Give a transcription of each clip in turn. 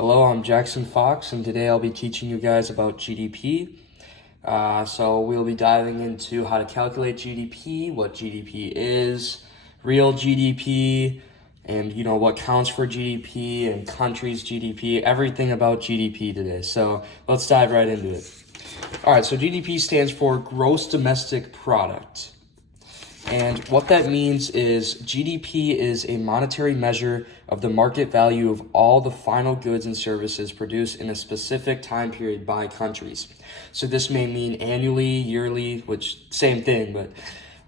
Hello, I'm Jackson Fox, and today I'll be teaching you guys about GDP. So we'll be diving into how to calculate GDP, what GDP is, real GDP, and what counts for GDP and countries' GDP, everything about GDP today. So let's dive right into it. All right, so GDP stands for Gross Domestic Product. And what that means is GDP is a monetary measure of the market value of all the final goods and services produced in a specific time period by countries. So this may mean annually, yearly, which same thing, but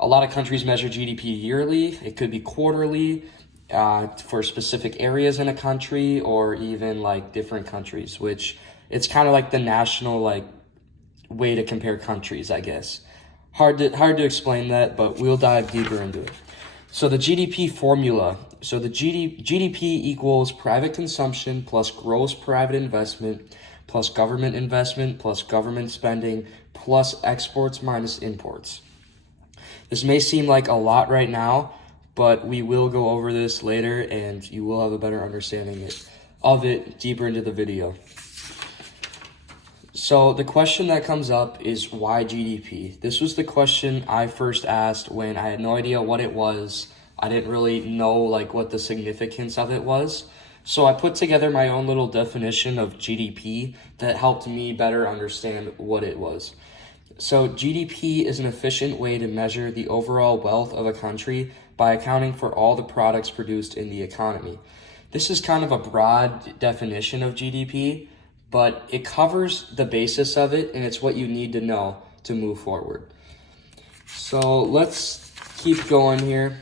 a lot of countries measure GDP yearly. It could be quarterly for specific areas in a country, or even like different countries, which it's kind of like the national way to compare countries, I guess. Hard to explain that, but we'll dive deeper into it. So the GDP formula. So the GDP equals private consumption plus gross private investment plus government investment plus government spending plus exports minus imports. This may seem like a lot right now, but we will go over this later and you will have a better understanding of it deeper into the video. So the question that comes up is why GDP? This was the question I first asked when I had no idea what it was. I didn't really know what the significance of it was. So I put together my own little definition of GDP that helped me better understand what it was. So GDP is an efficient way to measure the overall wealth of a country by accounting for all the products produced in the economy. This is kind of a broad definition of GDP, but it covers the basis of it, and it's what you need to know to move forward. So let's keep going here.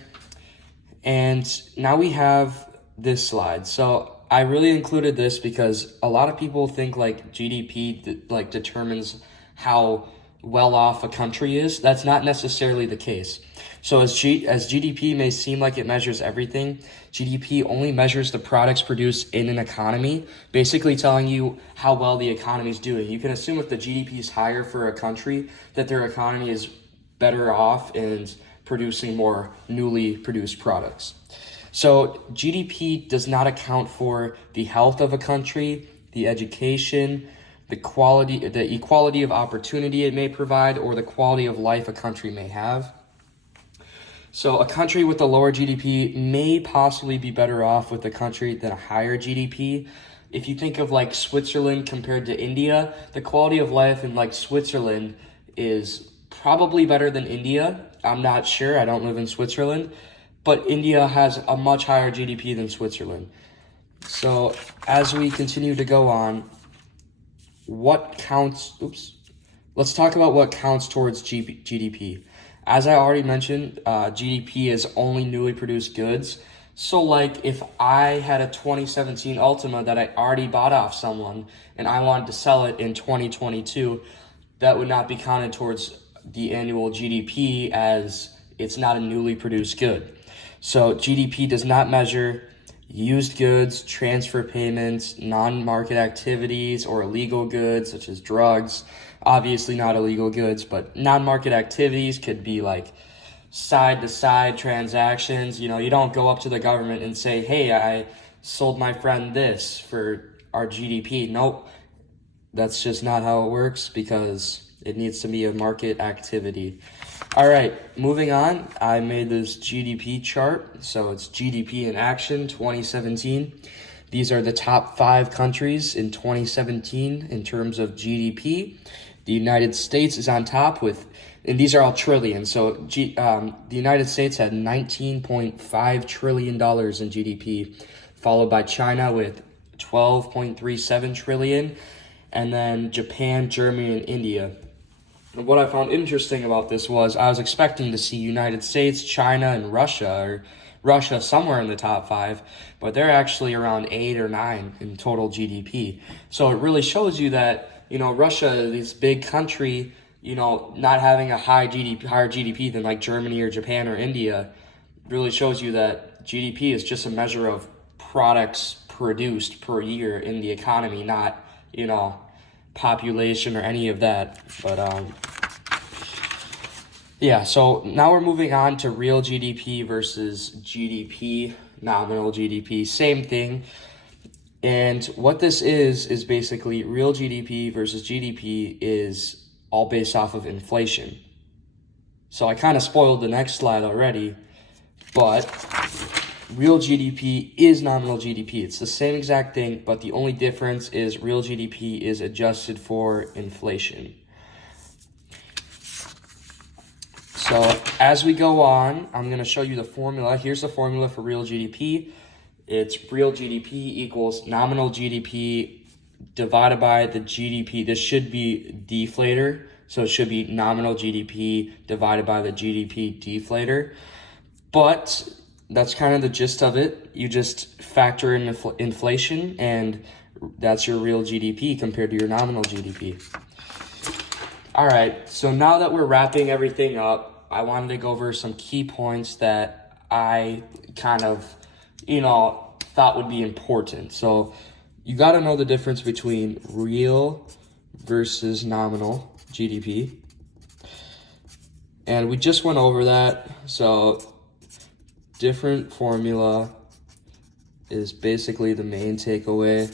And now we have this slide. So I really included this because a lot of people think GDP determines how well off a country is. That's not necessarily the case. So as GDP may seem like it measures everything, GDP only measures the products produced in an economy, basically telling you how well the economy is doing. You can assume if the GDP is higher for a country, that their economy is better off and producing more newly produced products. So GDP does not account for the health of a country, the education, the equality of opportunity it may provide, or the quality of life a country may have. So a country with a lower GDP may possibly be better off with a country than a higher GDP. If you think of Switzerland compared to India, the quality of life in Switzerland is probably better than India. I'm not sure, I don't live in Switzerland, but India has a much higher GDP than Switzerland. So as we continue to go on, let's talk about what counts towards GDP. As I already mentioned, GDP is only newly produced goods. So if I had a 2017 Altima that I already bought off someone and I wanted to sell it in 2022, that would not be counted towards the annual GDP as it's not a newly produced good. So GDP does not measure used goods, transfer payments, non-market activities, or illegal goods such as drugs. Obviously not illegal goods, but non-market activities could be side-to-side transactions. You don't go up to the government and say, hey, I sold my friend this for our GDP. Nope, that's just not how it works because it needs to be a market activity. All right, moving on, I made this GDP chart. So it's GDP in action 2017. These are the top 5 countries in 2017 in terms of GDP. The United States is on top and these are all trillions. So the United States had $19.5 trillion in GDP, followed by China with $12.37 trillion, and then Japan, Germany, and India. And what I found interesting about this was I was expecting to see United States, China, and Russia somewhere in the top 5, but they're actually around 8 or 9 in total GDP. So it really shows you that, Russia, this big country, not having a higher GDP than Germany or Japan or India, really shows you that GDP is just a measure of products produced per year in the economy, not, population or any of that. But yeah, so now we're moving on to real GDP versus GDP, nominal GDP, same thing. And what this is basically real GDP versus GDP is all based off of inflation. So I kind of spoiled the next slide already, but real GDP is nominal GDP. It's the same exact thing, but the only difference is real GDP is adjusted for inflation. So as we go on, I'm going to show you the formula. Here's the formula for real GDP. It's real GDP equals nominal GDP divided by the GDP. This should be deflator. So it should be nominal GDP divided by the GDP deflator. But that's kind of the gist of it. You just factor in inflation, and that's your real GDP compared to your nominal GDP. All right, so now that we're wrapping everything up, I wanted to go over some key points that I kind of, thought would be important. So you got to know the difference between real versus nominal GDP. And we just went over that. So different formula is basically the main takeaway.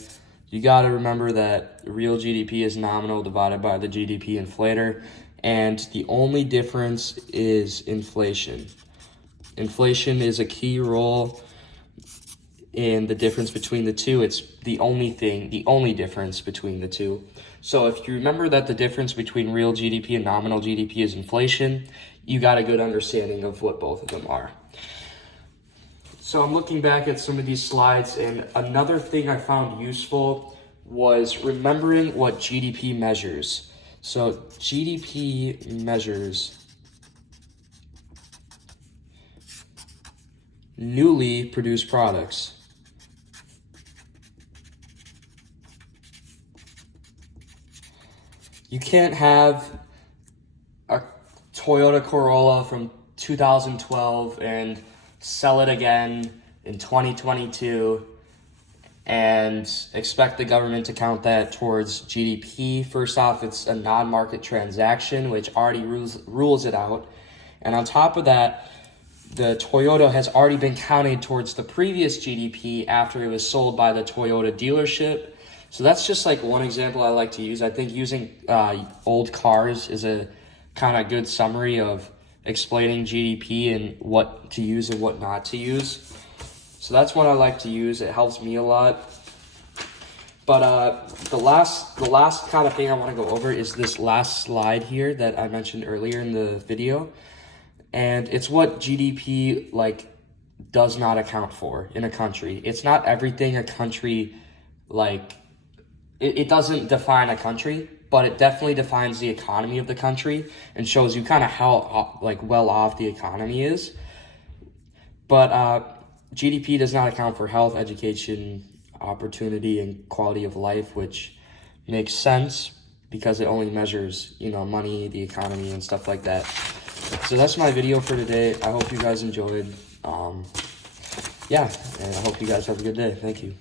You got to remember that real GDP is nominal divided by the GDP inflator, and the only difference is inflation. Inflation is a key role in the difference between the two. It's the only difference between the two. So if you remember that the difference between real GDP and nominal GDP is inflation, you got a good understanding of what both of them are. So I'm looking back at some of these slides, and another thing I found useful was remembering what GDP measures. So GDP measures newly produced products. You can't have a Toyota Corolla from 2012 and sell it again in 2022 and expect the government to count that towards GDP. First off, it's a non-market transaction, which already rules it out. And on top of that, the Toyota has already been counted towards the previous GDP after it was sold by the Toyota dealership. So that's just like one example I like to use. I think using old cars is a kind of good summary of explaining GDP and what to use and what not to use. So that's what I like to use. It helps me a lot. But the last kind of thing I want to go over is this last slide here that I mentioned earlier in the video. And it's what GDP does not account for in a country. It's not everything a country it doesn't define a country, but it definitely defines the economy of the country and shows you kind of how well off the economy is. But GDP does not account for health, education, opportunity, and quality of life, which makes sense because it only measures, money, the economy, and stuff like that. So that's my video for today. I hope you guys enjoyed. And I hope you guys have a good day. Thank you.